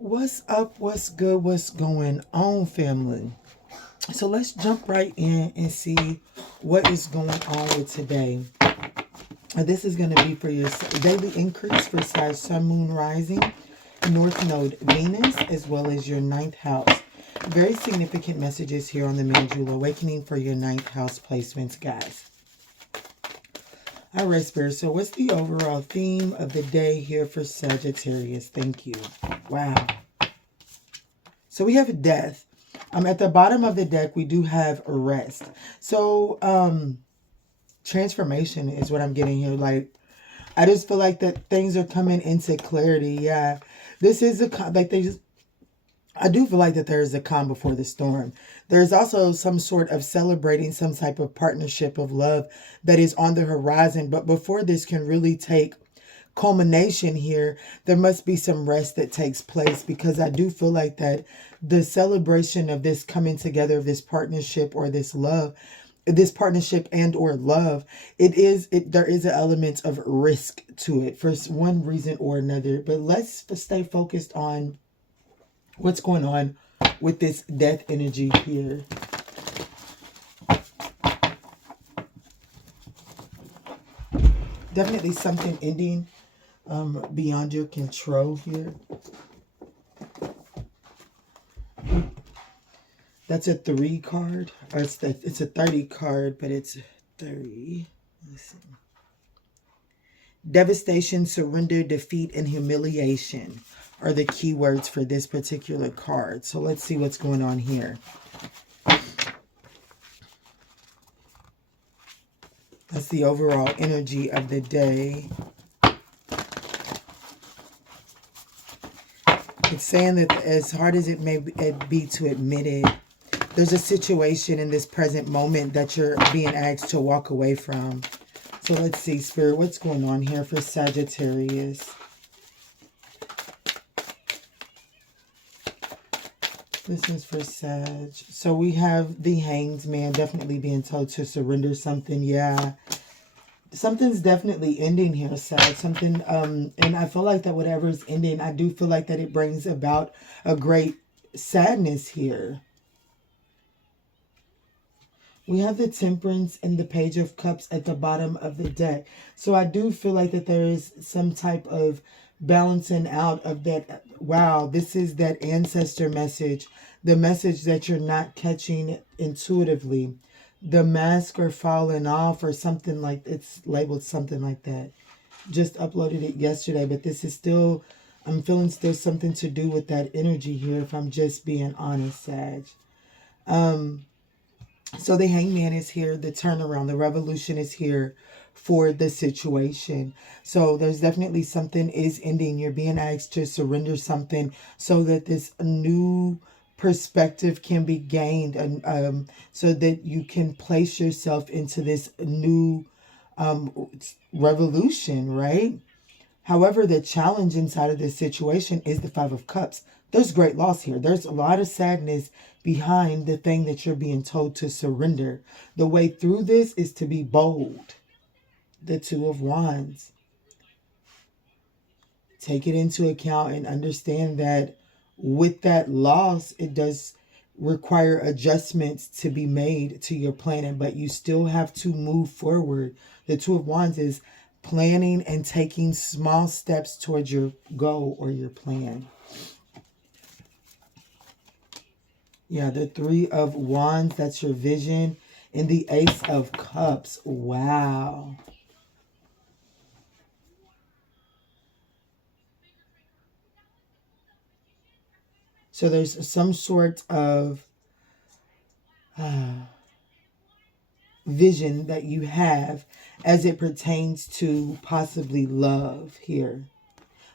What's up? What's good? What's going on, family? So let's jump right in and see what is going on with today. This is going to be for your daily increase for Sag, Sun, Moon, Rising, North Node, Venus, as well as your ninth house. Very significant messages here on the Mandula Awakening for your ninth house placements, guys. All right, Spirit. So what's the overall theme of the day here for Sagittarius? Thank you. Wow. So we have death. At the bottom of the deck, we do have rest. So, transformation is what I'm getting here. Like, I just feel like that things are coming into clarity. Yeah. This is I do feel like that there is a calm before the storm. There's also some sort of celebrating some type of partnership of love that is on the horizon. But before this can really take culmination here, there must be some rest that takes place, because I do feel like that the celebration of this coming together of this partnership or this love, this partnership and or love, there is an element of risk to it for one reason or another. But let's stay focused on what's going on with this death energy here. Definitely something ending beyond your control here. That's a 3 card. Or it's a 30 card, but it's 3. Let's see. Devastation, surrender, defeat, and humiliation are the keywords for this particular card. So let's see what's going on here. That's the overall energy of the day. It's saying that as hard as it may be to admit it, there's a situation in this present moment that you're being asked to walk away from. So let's see, Spirit, what's going on here for Sagittarius? This is for Sag. So we have the Hanged Man definitely being told to surrender something. Yeah. Something's definitely ending here, Sag. Something, and I feel like that whatever's ending, I do feel like that it brings about a great sadness here. We have the Temperance and the Page of Cups at the bottom of the deck. So I do feel like that there is some type of balancing out of that. Wow, this is that ancestor message. The message that you're not catching intuitively. The mask are falling off or something like, it's labeled something like that. Just uploaded it yesterday, but this is still, I'm feeling still something to do with that energy here, if I'm just being honest, Sag. So the Hangman is here, the turnaround, the revolution is here for the situation. So there's definitely something is ending. You're being asked to surrender something so that this new perspective can be gained, and so that you can place yourself into this new revolution, right? However, the challenge inside of this situation is the 5 of Cups. There's great loss here. There's a lot of sadness behind the thing that you're being told to surrender. The way through this is to be bold. The 2 of Wands. Take it into account and understand that with that loss, it does require adjustments to be made to your plan, but you still have to move forward. The 2 of Wands is planning and taking small steps towards your goal or your plan. Yeah, the 3 of Wands, that's your vision. And the Ace of Cups. Wow. So there's some sort of vision that you have as it pertains to possibly love here.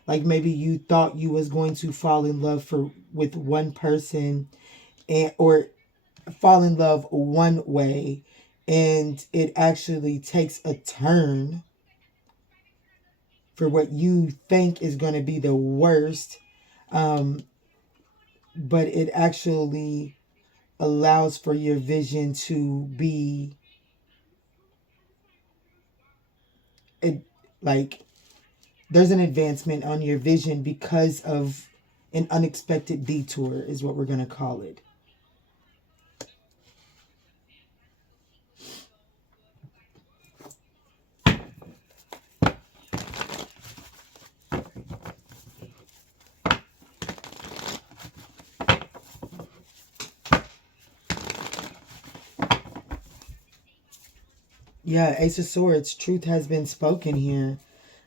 Like maybe you thought you was going to fall in love with one person, or fall in love one way, and it actually takes a turn for what you think is going to be the worst, but it actually allows for your vision to be like there's an advancement on your vision because of an unexpected detour is what we're going to call it. Yeah, Ace of Swords, truth has been spoken here.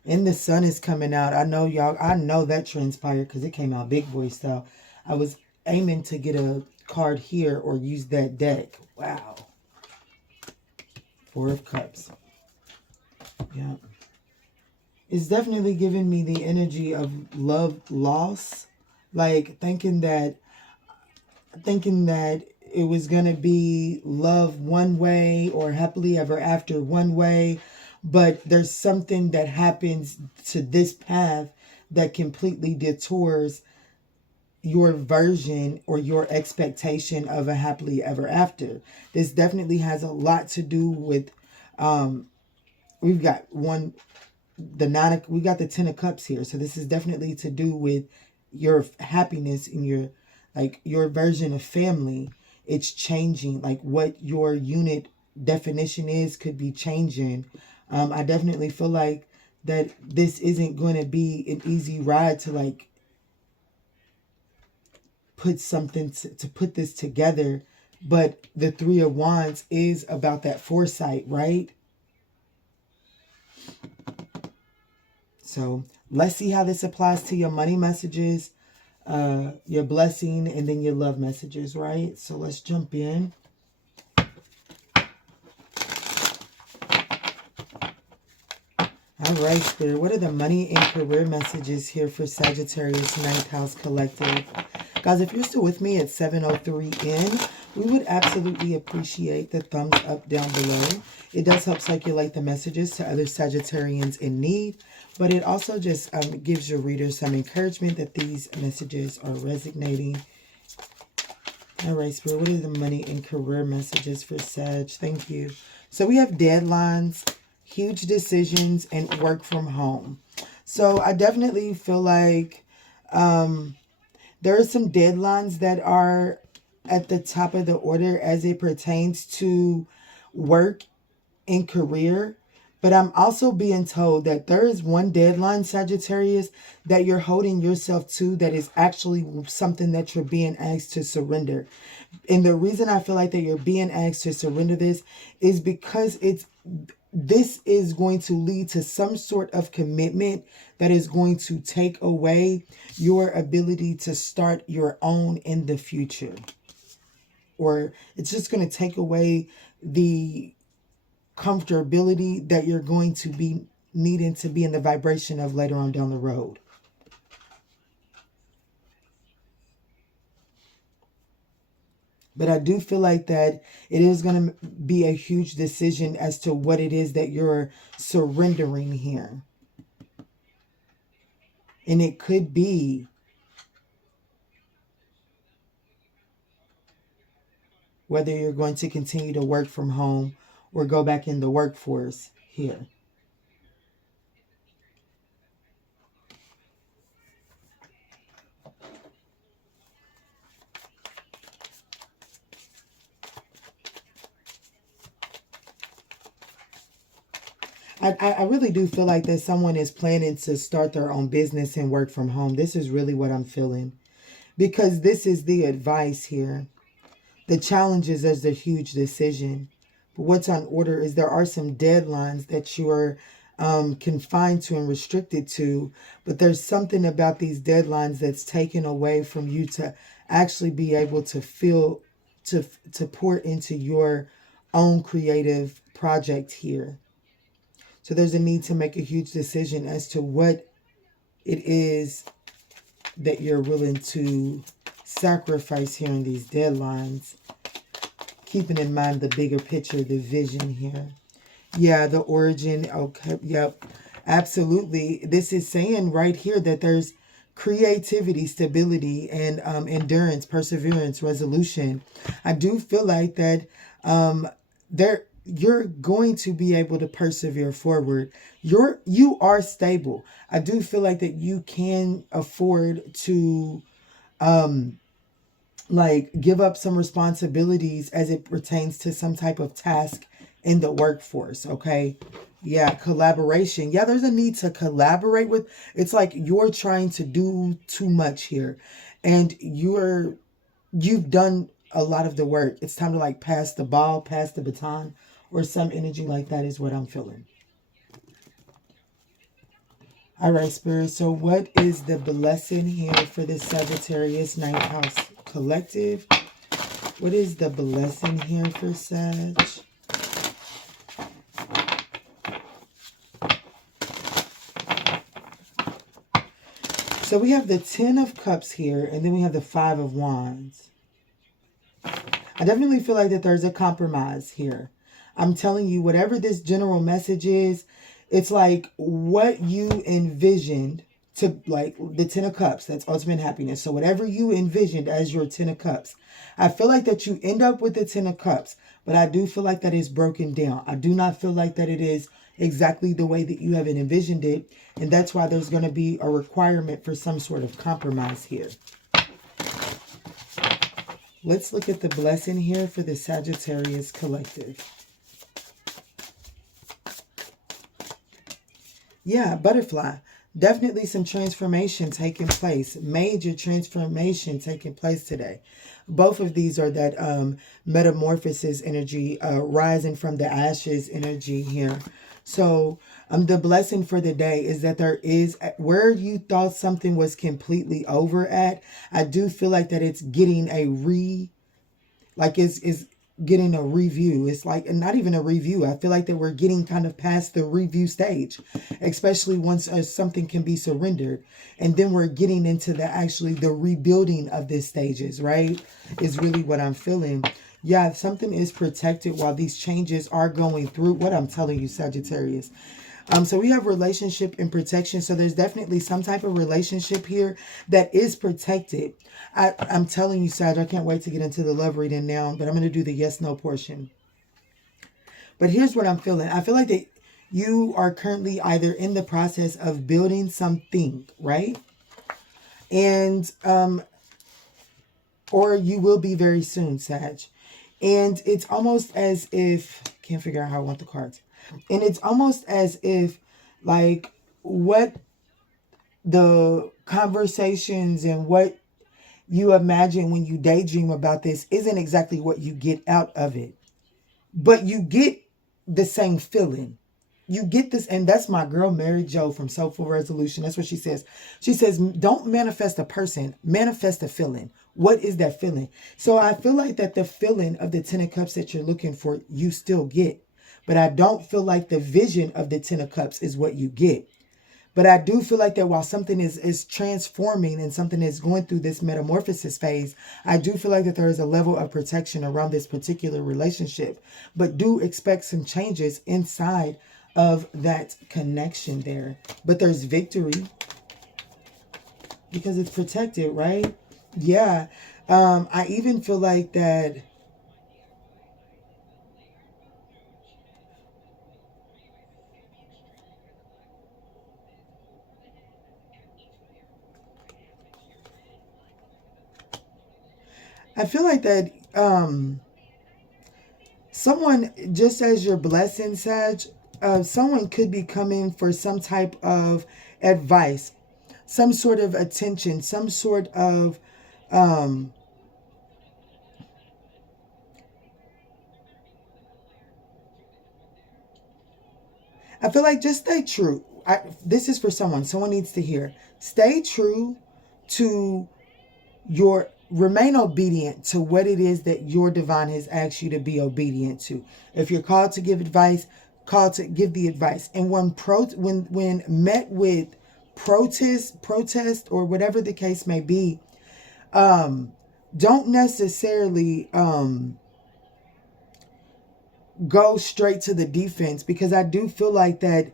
And the sun is coming out. I know y'all, I know that transpired because it came out big boy style. I was aiming to get a card here or use that deck. Wow. Four of Cups. Yeah. It's definitely giving me the energy of love loss. Like thinking that it was going to be love one way or happily ever after one way, but there's something that happens to this path that completely detours your version or your expectation of a happily ever after. This definitely has a lot to do with we've got we got the 10 of Cups here, so this is definitely to do with your happiness in your, like, your version of family. It's changing, like what your unit definition is could be changing. I definitely feel like that this isn't going to be an easy ride to like put something to put this together, but the Three of Wands is about that foresight, right? So let's see how this applies to your money messages, your blessing, and then your love messages, right? So let's jump in. All right, Spirit. What are the money and career messages here for Sagittarius 9th House Collective? Guys, if you're still with me at 703 in, we would absolutely appreciate the thumbs up down below. It does help circulate the messages to other Sagittarians in need, but it also just gives your readers some encouragement that these messages are resonating. All right, Spirit, what are the money and career messages for Sag? Thank you. So we have deadlines, huge decisions, and work from home. So I definitely feel like there are some deadlines that are at the top of the order as it pertains to work and career. But I'm also being told that there is one deadline, Sagittarius, that you're holding yourself to that is actually something that you're being asked to surrender. And the reason I feel like that you're being asked to surrender this is because this is going to lead to some sort of commitment that is going to take away your ability to start your own in the future. Or it's just going to take away the comfortability that you're going to be needing to be in the vibration of later on down the road. But I do feel like that it is going to be a huge decision as to what it is that you're surrendering here. And it could be whether you're going to continue to work from home or go back in the workforce here. I really do feel like that someone is planning to start their own business and work from home. This is really what I'm feeling. Because this is the advice here. The challenge is there's a huge decision. But what's on order is there are some deadlines that you are confined to and restricted to. But there's something about these deadlines that's taken away from you to actually be able to feel, to pour into your own creative project here. So there's a need to make a huge decision as to what it is that you're willing to sacrifice here in these deadlines. Keeping in mind the bigger picture, the vision here. Yeah, the origin. Okay, yep, absolutely. This is saying right here that there's creativity, stability, and endurance, perseverance, resolution. I do feel like that you're going to be able to persevere forward. You are stable. I do feel like that you can afford to Like give up some responsibilities as it pertains to some type of task in the workforce. Okay. Yeah, collaboration. Yeah, there's a need to collaborate with. It's like you're trying to do too much here, and you've done a lot of the work. It's time to like pass the ball, pass the baton, or some energy like that is what I'm feeling. All right, Spirit. So what is the blessing here for this Sagittarius Ninth House Collective? What is the blessing here for Sag? So we have the Ten of Cups here, and then we have the Five of Wands. I definitely feel like that there's a compromise here. I'm telling you, whatever this general message is, it's like what you envisioned to, like the Ten of Cups, that's ultimate happiness. So whatever you envisioned as your Ten of Cups, I feel like that you end up with the Ten of Cups, but I do feel like that is broken down. I do not feel like that it is exactly the way that you have envisioned it. And that's why there's going to be a requirement for some sort of compromise here. Let's look at the blessing here for the Sagittarius Collective. Yeah, butterfly. Definitely some transformation taking place. Major transformation taking place today. Both of these are that metamorphosis energy, rising from the ashes energy here. So the blessing for the day is that there is, where you thought something was completely over at, I do feel like that it's getting a it's getting a review. It's like not even a review. I feel like that we're getting kind of past the review stage, especially once something can be surrendered. And then we're getting into the rebuilding of this stages, right? Is really what I'm feeling. Yeah, something is protected while these changes are going through. What I'm telling you, Sagittarius. So we have relationship and protection. So there's definitely some type of relationship here that is protected. I'm telling you, Sag, I can't wait to get into the love reading now, but I'm going to do the yes/no portion. But here's what I'm feeling. I feel like that you are currently either in the process of building something, right? And, or you will be very soon, Sag. And it's almost as if, can't figure out how I want the cards. And it's almost as if like what the conversations and what you imagine when you daydream about this isn't exactly what you get out of it. But you get the same feeling. You get this, and that's my girl Mary Jo from Soulful Resolution. That's what she says. She says, don't manifest a person, manifest a feeling. What is that feeling? So I feel like that the feeling of the Ten of Cups that you're looking for, you still get. But I don't feel like the vision of the Ten of Cups is what you get. But I do feel like that while something is transforming and something is going through this metamorphosis phase, I do feel like that there is a level of protection around this particular relationship. But do expect some changes inside of that connection there. But there's victory because it's protected, right? Yeah. I even feel like that someone, just as your blessing, Sag, someone could be coming for some type of advice, some sort of attention, some sort of I feel like just stay true. This is for someone. Someone needs to hear. Stay true to remain obedient to what it is that your divine has asked you to be obedient to. If you're called to give advice, called to give the advice. And when met with protest or whatever the case may be, don't necessarily go straight to the defense, because I do feel like that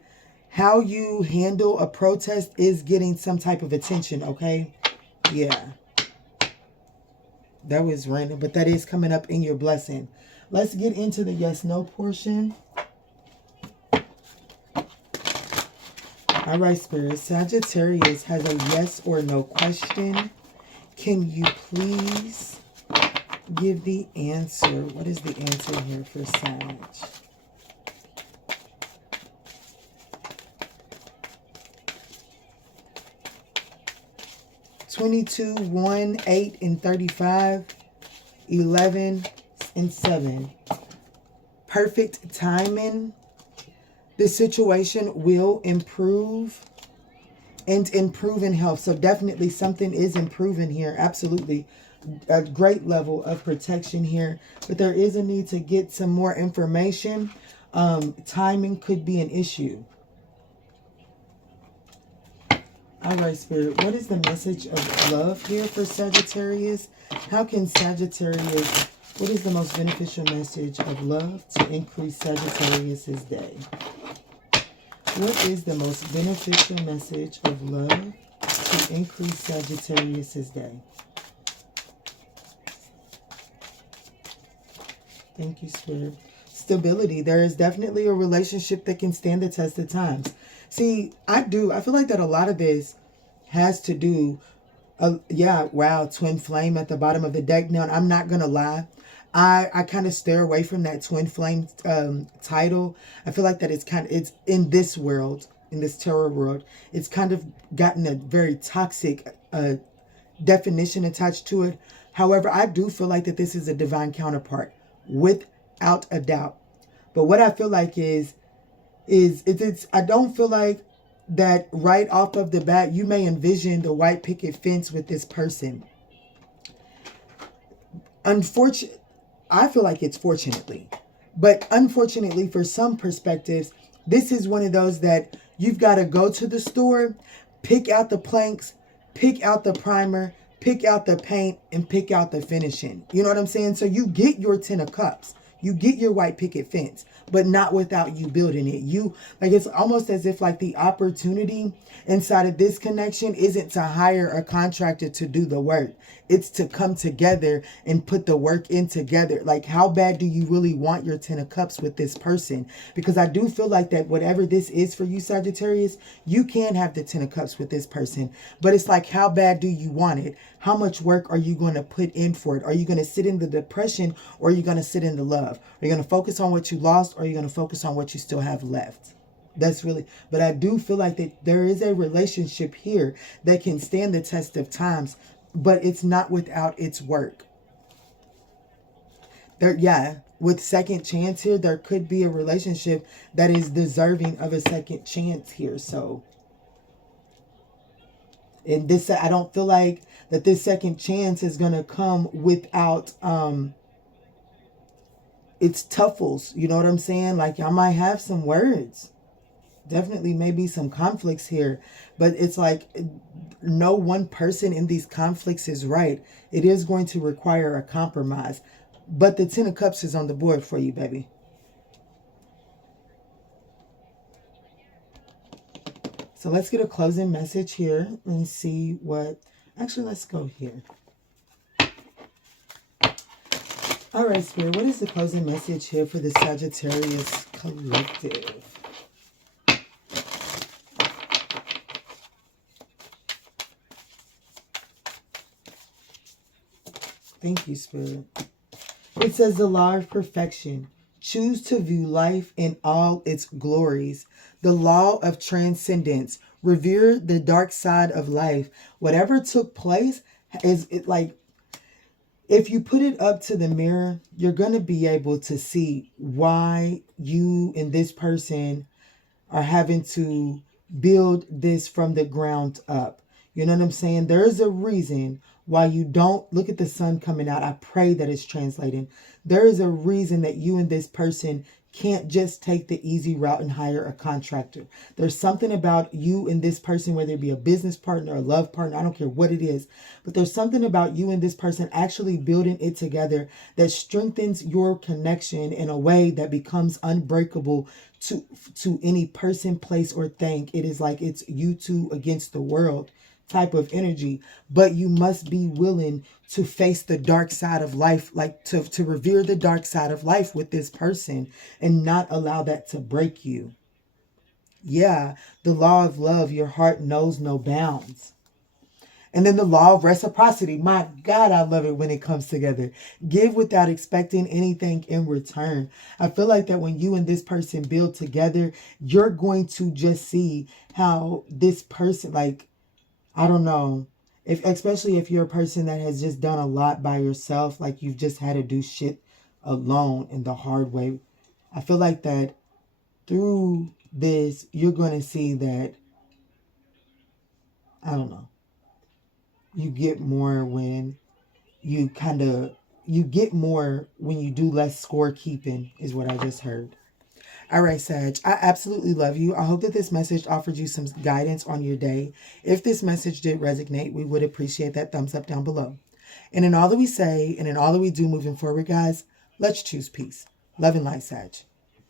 how you handle a protest is getting some type of attention, okay? Yeah. That was random, but that is coming up in your blessing. Let's get into the yes/no portion. All right, Spirit. Sagittarius has a yes or no question. Can you please give the answer? What is the answer here for Sag? 22, 1, 8, and 35, 11, and 7. Perfect timing. The situation will improve and improve in health. So definitely something is improving here. Absolutely. A great level of protection here. But there is a need to get some more information. Timing could be an issue. All right, Spirit. What is the message of love here for Sagittarius? How can Sagittarius... What is the most beneficial message of love to increase Sagittarius's day? What is the most beneficial message of love to increase Sagittarius's day? Thank you, Spirit. Stability. There is definitely a relationship that can stand the test of times. See, I feel like that a lot of this has to do... yeah, wow, twin flame at the bottom of the deck. Now, I'm not going to lie. I kind of steer away from that twin flame title. I feel like that it's in this world, in this tarot world, it's kind of gotten a very toxic definition attached to it. However, I do feel like that this is a divine counterpart, without a doubt. But what I feel like is I don't feel like that right off of the bat, you may envision the white picket fence with this person. Unfortunately, I feel like it's fortunately. But unfortunately, for some perspectives, this is one of those that you've got to go to the store, pick out the planks, pick out the primer, pick out the paint, and pick out the finishing. You know what I'm saying? So you get your 10 of cups. You get your white picket fence, but not without you building it. It's almost as if like the opportunity inside of this connection isn't to hire a contractor to do the work. It's to come together and put the work in together. Like, how bad do you really want your 10 of cups with this person? Because I do feel like that whatever this is for you, Sagittarius, you can have the 10 of cups with this person. But it's like, how bad do you want it? How much work are you going to put in for it? Are you going to sit in the depression, or are you going to sit in the love? Are you going to focus on what you lost, or are you going to focus on what you still have left? That's really... But I do feel like that there is a relationship here that can stand the test of times, but it's not without its work. With second chance here, there could be a relationship that is deserving of a second chance here. So, and this, I don't feel like that this second chance is going to come without its tuffles. You know what I'm saying? Like, I might have some words. Definitely maybe some conflicts here. But it's like no one person in these conflicts is right. It is going to require a compromise. But the 10 of Cups is on the board for you, baby. So let's get a closing message here and see what... Actually, let's go here. All right, Spirit, what is the closing message here for the Sagittarius collective? Thank you, Spirit. It says the law of perfection. Choose to view life in all its glories. The law of transcendence. Revere the dark side of life. Whatever took place is it like... If you put it up to the mirror, you're going to be able to see why you and this person are having to build this from the ground up. You know what I'm saying? There's a reason why you don't... Look at the sun coming out. I pray that it's translating. There is a reason that you and this person can't just take the easy route and hire a contractor. There's something about you and this person, whether it be a business partner, a love partner, I don't care what it is, but there's something about you and this person actually building it together that strengthens your connection in a way that becomes unbreakable to any person, place, or thing. It is like it's you two against the world type of energy. But you must be willing to face the dark side of life, like to revere the dark side of life with this person and not allow that to break you. Yeah, the law of love, your heart knows no bounds. And then the law of reciprocity. My God, I love it when it comes together. Give without expecting anything in return. I feel like that when you and this person build together, you're going to just see how this person, like, I don't know, especially if you're a person that has just done a lot by yourself, like you've just had to do shit alone in the hard way. I feel like that through this, you're going to see that, I don't know, you get more when you get more when you do less scorekeeping, is what I just heard. All right, Sag, I absolutely love you. I hope that this message offered you some guidance on your day. If this message did resonate, we would appreciate that thumbs up down below. And in all that we say and in all that we do moving forward, guys, let's choose peace. Love and light, Sag.